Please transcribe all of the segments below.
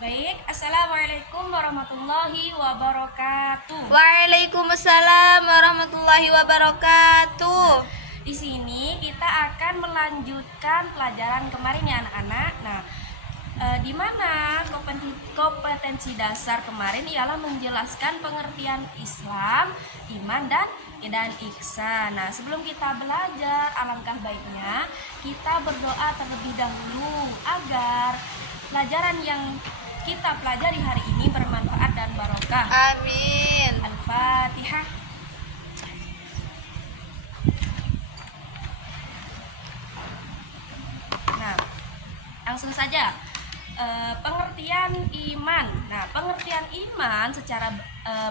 Baik, Assalamualaikum warahmatullahi wabarakatuh. Waalaikumsalam warahmatullahi wabarakatuh. Di sini kita akan melanjutkan pelajaran kemarin ya anak-anak. Nah, di mana kompetensi dasar kemarin ialah menjelaskan pengertian Islam, iman dan ihsan. Nah, sebelum kita belajar, alangkah baiknya kita berdoa terlebih dahulu agar pelajaran yang kita pelajari hari ini bermanfaat dan barokah. Amin. Al-Fatihah. Nah, langsung saja. Pengertian iman. Nah, pengertian iman secara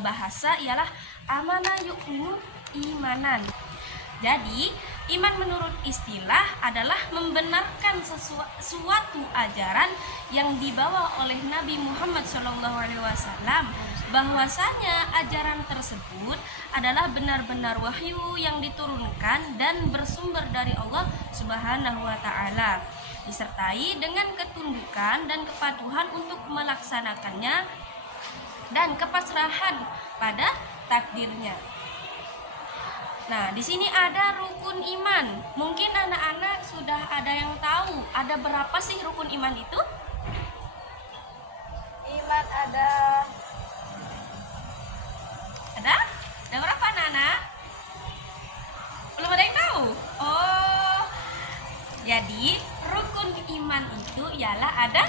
bahasa ialah amana yu'minu imanan. Jadi, iman menurut istilah adalah membenarkan suatu ajaran yang dibawa oleh Nabi Muhammad SAW, bahwasanya ajaran tersebut adalah benar-benar wahyu yang diturunkan dan bersumber dari Allah Subhanahu wa taala, disertai dengan ketundukan dan kepatuhan untuk melaksanakannya dan kepasrahan pada takdirnya. Nah, di sini ada rukun iman. Mungkin anak-anak sudah ada yang tahu ada berapa sih rukun iman itu? Iman ada Ada? Ada berapa anak-anak? Belum ada yang tahu? Oh, jadi rukun iman itu ialah ada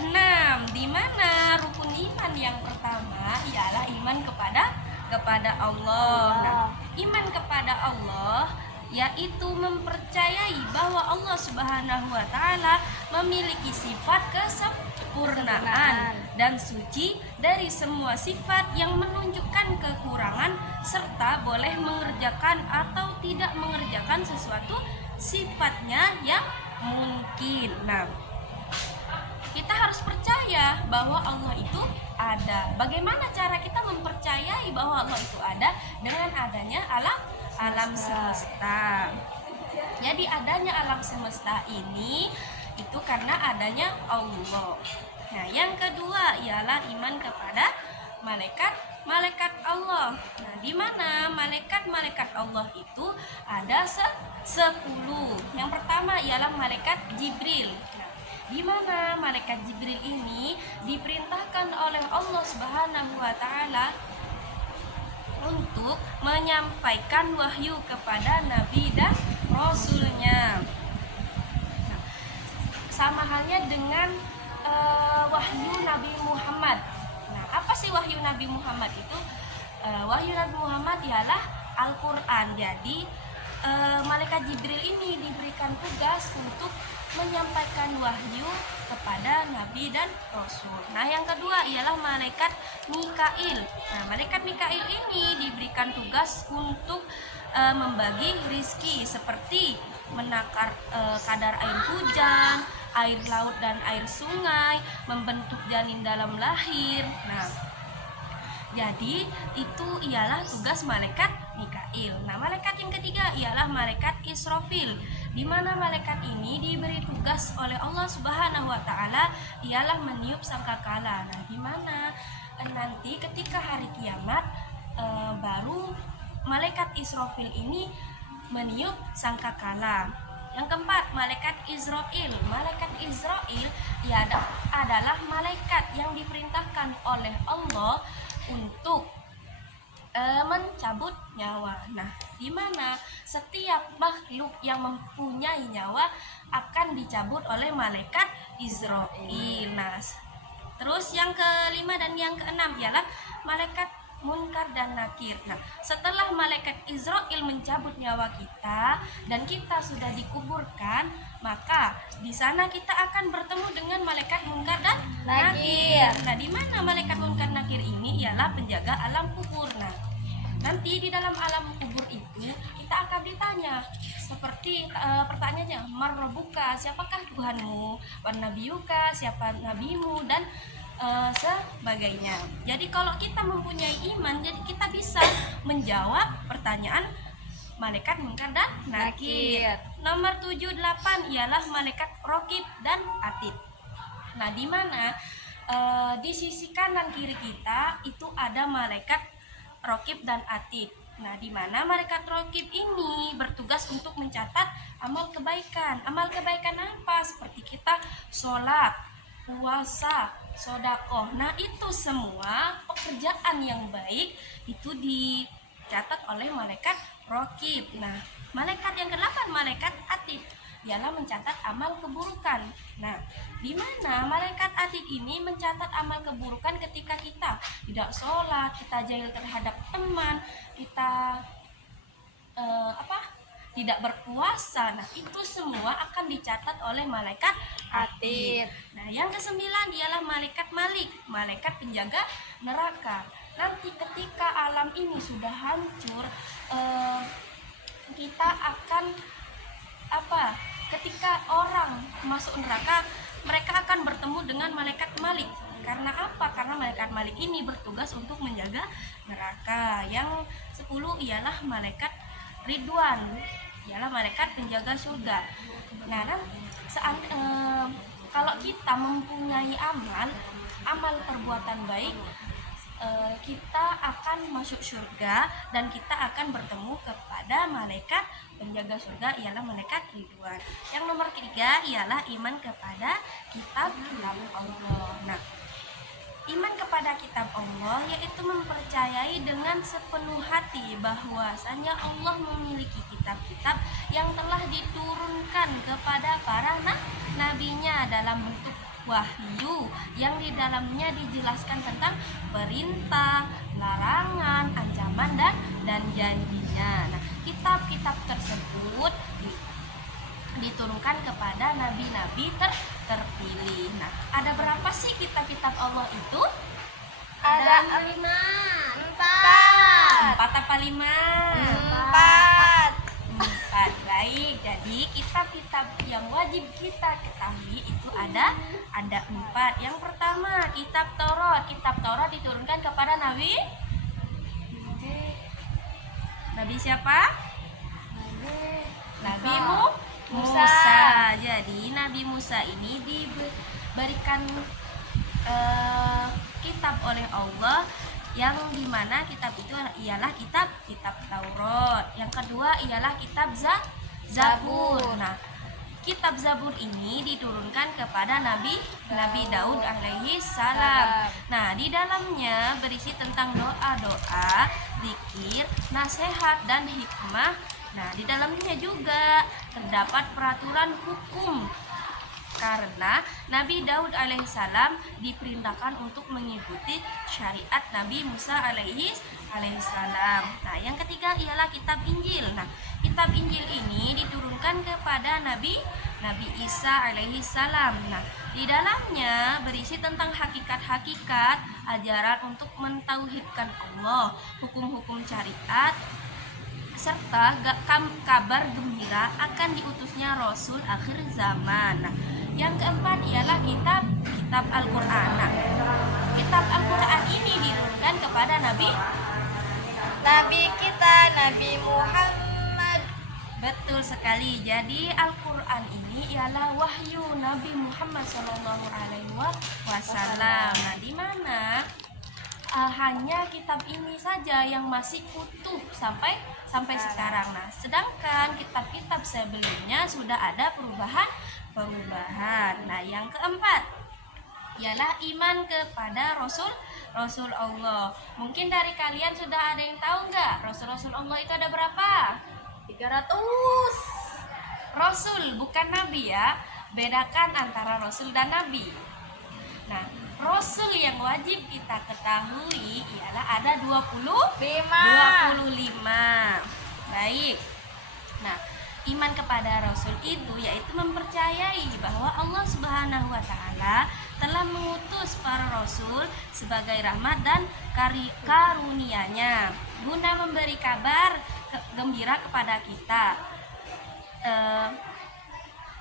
6. Di mana rukun iman yang pertama ialah iman kepada Allah. Nah, iman kepada Allah yaitu mempercayai bahwa Allah Subhanahu wa taala memiliki sifat kesempurnaan dan suci dari semua sifat yang menunjukkan kekurangan serta boleh mengerjakan atau tidak mengerjakan sesuatu sifatnya yang mungkin. Nah, kita harus percaya bahwa Allah itu ada. Bagaimana cara kita mempercayai bahwa Allah itu ada? Dengan adanya alam semesta. Jadi adanya alam semesta ini itu karena adanya Allah. Nah, yang kedua ialah iman kepada malaikat Allah. Nah, di mana malaikat Allah itu ada 10. Yang pertama ialah malaikat Jibril. Nah, di mana malaikat Jibril ini diperintahkan oleh Allah Subhanahu wa taala untuk menyampaikan wahyu kepada nabi dan rasulnya. Nah, sama halnya dengan wahyu Nabi Muhammad. Nah, apa sih wahyu Nabi Muhammad itu? Wahyu Nabi Muhammad ialah Al-Qur'an. Jadi malaikat Jibril ini diberikan tugas untuk menyampaikan wahyu kepada nabi dan rasul. Nah, yang kedua ialah malaikat Mikail. Nah, malaikat Mikail ini diberikan tugas untuk membagi rizki seperti menakar kadar air hujan, air laut dan air sungai, membentuk janin dalam lahir. Nah, jadi itu ialah tugas malaikat Mikail. Nah, malaikat yang ketiga ialah malaikat Israfil, di mana malaikat ini diberi tugas oleh Allah Subhanahu wa taala ialah meniup sangkakala. Nah, di mana nanti ketika hari kiamat baru malaikat Israfil ini meniup sangkakala. Yang keempat, malaikat Izrail. Malaikat Izrail adalah malaikat yang diperintahkan oleh Allah untuk mencabut nyawa. Nah, di mana setiap makhluk yang mempunyai nyawa akan dicabut oleh malaikat Izrail. Nah, terus yang kelima dan yang keenam ialah malaikat Munkar dan Nakir. Nah, setelah malaikat Izrail mencabut nyawa kita dan kita sudah dikuburkan, maka di sana kita akan bertemu dengan malaikat Munkar dan Nakir. Nah, di mana malaikat Munkar Nakir ini ialah penjaga alam kubur. Nah, nanti di dalam alam kubur itu kita akan ditanya seperti pertanyaannya, Marrobuka, siapakah Tuhanmu? Wan nabiyuka, siapa nabimu? Dan sebagainya. Jadi kalau kita mempunyai iman, jadi kita bisa menjawab pertanyaan malaikat Munkar dan Nakir. Nomor 78 ialah malaikat Rokib dan Atid. Nah, di mana di sisi kanan kiri kita itu ada malaikat Raqib dan Atid. Nah, di mana malaikat Raqib ini bertugas untuk mencatat amal kebaikan. Amal kebaikan apa? Seperti kita sholat, puasa, sodakoh. Nah, itu semua pekerjaan yang baik itu dicatat oleh malaikat Raqib. Nah, malaikat yang ke-8, malaikat Atid, ialah mencatat amal keburukan. Nah, di mana malaikat Atid ini mencatat amal keburukan ketika kita tidak sholat, kita jahil terhadap teman, kita tidak berpuasa. Nah, itu semua akan dicatat oleh malaikat Atid. Nah, yang ke-9 ialah malaikat Malik, malaikat penjaga neraka. Nanti ketika alam ini sudah hancur, kita akan ketika orang masuk neraka, mereka akan bertemu dengan malaikat Malik. Karena apa? Karena malaikat Malik ini bertugas untuk menjaga neraka. Yang 10 ialah malaikat Ridwan, ialah malaikat penjaga surga. Nah, kalau kita mempunyai amal perbuatan baik, kita akan masuk surga dan kita akan bertemu kepada malaikat penjaga surga, ialah malaikat Ridwan. Yang nomor 3 ialah iman kepada kitab Allah. Nah, iman kepada kitab Allah yaitu mempercayai dengan sepenuh hati bahwasanya Allah memiliki kitab-kitab yang telah diturunkan kepada para nabinya dalam bentuk wahyu yang di dalamnya dijelaskan tentang perintah, larangan, ancaman dan janjinya. Nah, kitab-kitab tersebut diturunkan kepada nabi-nabi terpilih. Nah, ada berapa sih kitab-kitab Allah itu? Ada 5. 4 apa 5? 4. 4. Baik, jadi kitab-kitab yang wajib kita ketahui itu ada 4. Yang pertama, kitab Taurat. Kitab Taurat diturunkan kepada Nabi siapa? Nabi Musa. Jadi Nabi Musa ini diberikan kitab oleh Allah, yang dimana kitab itu ialah kitab Taurat. Yang kedua ialah kitab Zabur. Nah, kitab Zabur ini diturunkan kepada Nabi Daud alaihi salam. Nah, di dalamnya berisi tentang doa-doa, zikir, nasihat dan hikmah. Nah, di dalamnya juga terdapat peraturan hukum, karena Nabi Daud alaihissalam diperintahkan untuk mengikuti syariat Nabi Musa alaihissalam. Nah, yang ketiga ialah kitab Injil. Nah, kitab Injil ini diturunkan kepada Nabi Isa alaihissalam. Nah, di dalamnya berisi tentang hakikat-hakikat ajaran untuk mentauhidkan Allah, hukum-hukum syariat, serta kabar gembira akan diutusnya Rasul akhir zaman. Nah, yang keempat ialah kitab Al-Quran. Nah, kitab Al-Quran ini diturunkan kepada Nabi kita, Nabi Muhammad. Betul sekali. Jadi Al-Quran ini ialah wahyu Nabi Muhammad SAW. Nah, di mana hanya kitab ini saja yang masih utuh sampai sekarang. Nah, sedangkan kitab-kitab sebelumnya sudah ada perubahan. Nah, yang keempat ialah iman kepada Rasul Allah. Mungkin dari kalian sudah ada yang tahu nggak Rasul Allah itu ada berapa? 300. Rasul, bukan Nabi ya. Bedakan antara Rasul dan Nabi. Nah, Rasul yang wajib kita ketahui ialah ada 25. Baik. Nah, iman kepada Rasul itu yaitu mempercayai bahwa Allah Subhanahu wa taala telah mengutus para rasul sebagai rahmat dan karunia-Nya guna memberi kabar gembira kepada kita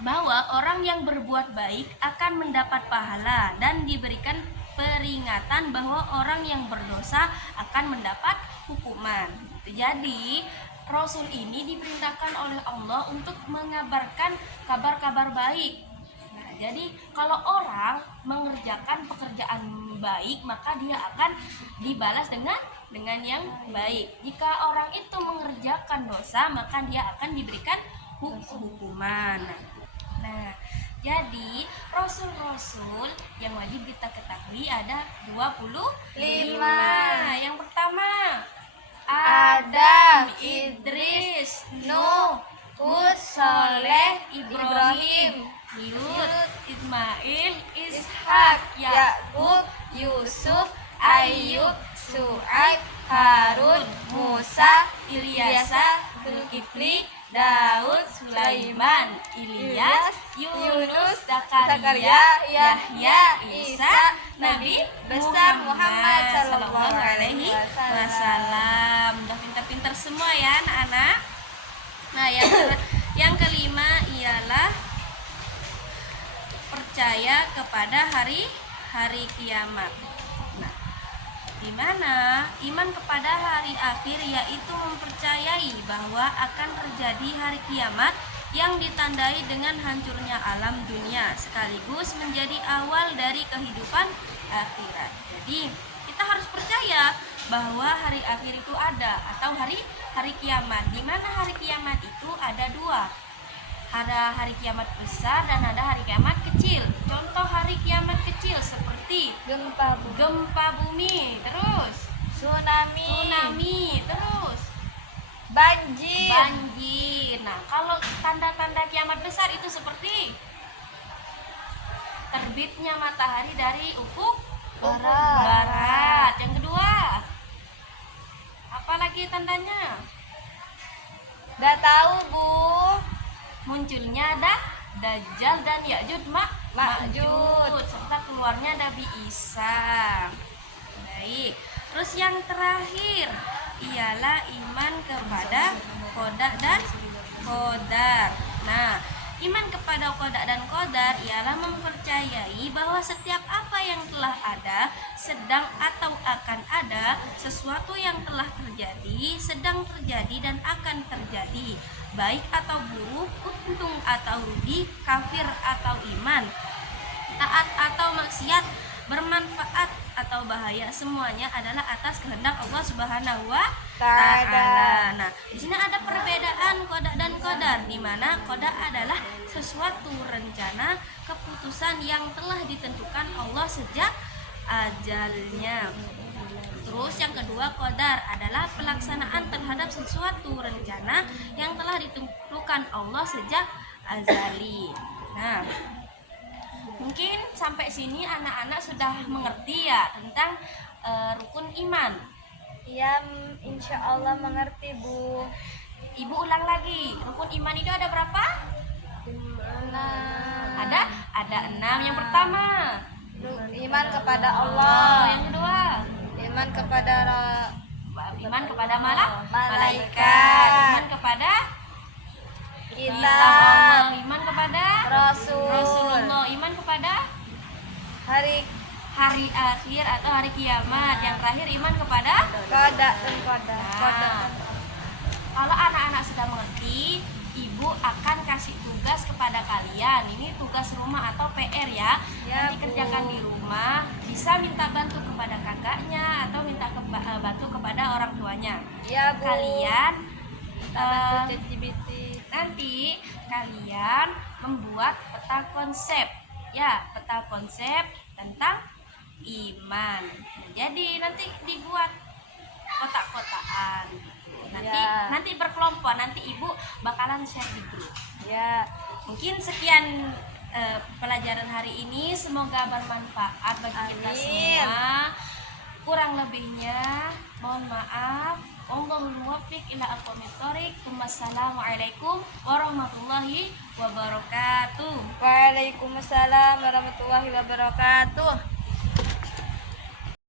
bahwa orang yang berbuat baik akan mendapat pahala dan diberikan peringatan bahwa orang yang berdosa akan mendapat hukuman. Jadi Rasul ini diperintahkan oleh Allah untuk mengabarkan kabar-kabar baik. Nah, Jadi kalau orang mengerjakan pekerjaan baik, maka dia akan dibalas dengan yang baik. Jika orang itu mengerjakan dosa, maka dia akan diberikan hukuman. Nah, jadi rasul-rasul yang wajib kita ketahui ada 25. Yang pertama Adam, Idris, Nuh, Hud, Soleh, Ibrahim, Lut, Ismail, Ishak, Ishak, Yakub, Yakub, Yusuf, Ayub, Su'aib, Harun, Musa, Ilyasa, Zulkifli, Daud, Sulaiman, Ilyas, Yunus, Zakaria, Zakaria, Yahya, Isa, Nabi besar Muhammad Sallallahu Alaihi Wasallam. Udah pintar-pintar semua ya anak-anak. Nah, yang kelima ialah percaya kepada hari kiamat. Nah, di mana iman kepada hari akhir yaitu mempercayai bahwa akan terjadi hari kiamat yang ditandai dengan hancurnya alam dunia sekaligus menjadi awal dari kehidupan akhirat. Jadi kita harus percaya bahwa hari akhir itu ada atau hari kiamat. Di mana hari kiamat itu ada dua. Ada hari kiamat besar dan ada hari kiamat kecil. Contoh hari kiamat kecil seperti gempa bumi, terus tsunami, terus banjir. Nah, kalau tanda-tanda kiamat besar itu seperti terbitnya matahari dari ufuk barat. Yang kedua, apa lagi tandanya? Gak tahu, Bu. Munculnya Dajjal dan Ya'juj Ma'juj serta keluarnya Nabi Isa. Baik. Terus yang terakhir ialah iman kepada qada dan qadar. Nah, iman kepada qada dan qadar ialah mempercayai bahwa setiap apa yang telah ada, sedang atau akan ada, sesuatu yang telah terjadi, sedang terjadi dan akan terjadi, baik atau buruk, untung atau rugi, kafir atau iman, taat atau maksiat, bermanfaat atau bahaya, semuanya adalah atas kehendak Allah Subhanahu wa Ta'ala. Nah, di sini ada perbedaan qada dan qadar, di mana qada adalah sesuatu rencana keputusan yang telah ditentukan Allah sejak ajalnya. Terus yang kedua, qadar adalah pelaksanaan terhadap sesuatu rencana yang telah ditentukan Allah sejak azali. Nah, mungkin sampai sini anak-anak sudah mengerti ya tentang rukun iman. Ya, insya Allah mengerti, Bu. Ibu ulang lagi, rukun iman itu ada berapa? Ada 6. Yang pertama, Iman kepada oh, Allah. yang kedua, Iman kepada iman kepada malaikat, Malaikat. iman kepada kita, Allah, iman kepada Rasul, Rasulullah, iman kepada hari hari akhir atau hari kiamat. Yang terakhir iman kepada qada dan qadar. Nah, kalau anak-anak sudah mengerti, ibu akan kasih tugas kepada kalian. Ini tugas rumah atau PR ya. Ya, Nanti Bu. kerjakan di rumah. Bisa minta bantu kepada kakaknya atau minta bantu kepada orang tuanya. Ya, Bu. Kalian Bantu eh, ChatGPT. nanti kalian membuat peta konsep, ya, peta konsep tentang iman. Jadi nanti dibuat kotak-kotakan gitu. Nanti berkelompok, nanti ibu bakalan share di grup. Ya, Mungkin sekian pelajaran hari ini, semoga bermanfaat bagi kita Amin. semua. Kurang lebihnya mohon maaf. Allahul muwaffiq ila aqwamit thoriq. Wassalamualaikum warahmatullahi wabarakatuh. Waalaikumsalam warahmatullahi wabarakatuh.